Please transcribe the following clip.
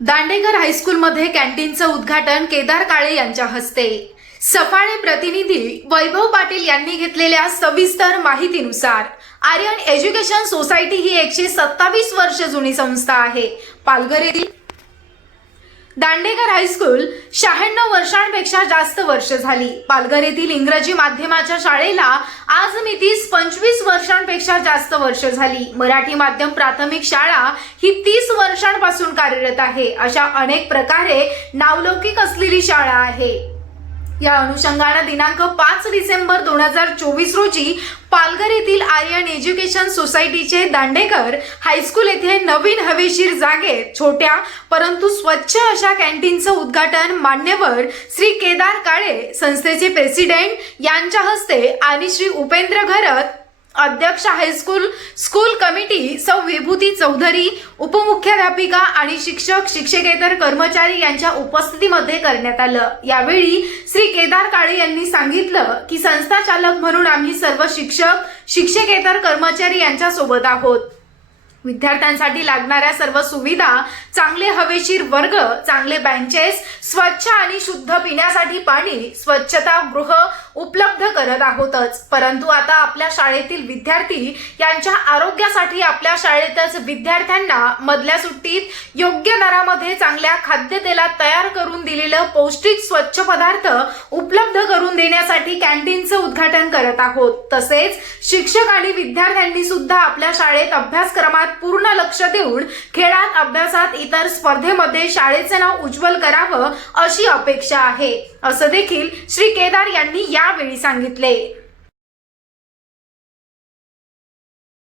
दांडेकर हायस्कूलमध्ये कॅन्टीनचं उद्घाटन केदार काळे यांच्या हस्ते. सफाळे प्रतिनिधी वैभव पाटील यांनी घेतलेल्या सविस्तर माहितीनुसार आर्यन एज्युकेशन सोसायटी ही एकशे सत्तावीस वर्ष जुनी संस्था आहे. पालघर येथील दांडेकर हायस्कूल शहाण्णव वर्षांपेक्षा जास्त वर्ष झाली. पालघर येथील इंग्रजी माध्यमाच्या शाळेला आज मितीस पंचवीस वर्षांपेक्षा जास्त वर्ष झाली. मराठी माध्यम प्राथमिक शाळा ही तीस वर्षांपासून कार्यरत आहे. अशा अनेक प्रकारे नावलौकिक असलेली शाळा आहे. या अनुषंगानं दिनांक पाच डिसेंबर दोन हजार चोवीस रोजी पालघर येथील आर्यन एज्युकेशन सोसायटीचे दांडेकर हायस्कूल येथे नवीन हवेशीर जागेत छोट्या परंतु स्वच्छ अशा कॅन्टीनचं उद्घाटन मान्यवर श्री केदार काळे संस्थेचे प्रेसिडेंट यांच्या हस्ते आणि श्री उपेंद्र घरत अध्यक्ष हायस्कूल स्कूल कमिटी सौ विभूती चौधरी उपमुख्याध्यापिका आणि शिक्षक शिक्षकेतर कर्मचारी यांच्या उपस्थितीमध्ये करण्यात आलं. यावेळी श्री केदार काळे यांनी सांगितलं की संस्था चालक म्हणून आम्ही सर्व शिक्षक शिक्षकेतर कर्मचारी यांच्या सोबत आहोत. विद्यार्थ्यांसाठी लागणाऱ्या सर्व सुविधा चांगले हवेशीर वर्ग चांगले बेंचेस स्वच्छ आणि शुद्ध पिण्यासाठी पाणी स्वच्छता गृह उपलब्ध करत आहोतच. परंतु आता आपल्या शाळेतील विद्यार्थी यांच्या आरोग्यासाठी आपल्या शाळेतच विद्यार्थ्यांना मधल्या सुट्टीत योग्य दरामध्ये चांगल्या खाद्यतेलात तयार करून दिलेलं पौष्टिक स्वच्छ पदार्थ उपलब्ध करून देण्यासाठी कॅन्टीनचं उद्घाटन करत आहोत. तसेच शिक्षक आणि विद्यार्थ्यांनी सुद्धा आपल्या शाळेत अभ्यासक्रमात पूर्ण लक्ष देऊन खेळात अभ्यासात इतर स्पर्धेमध्ये शाळेचं नाव उज्ज्वल करावं अशी अपेक्षा आहे. असं देखील श्री केदार यांनी या यावेळी सांगितले.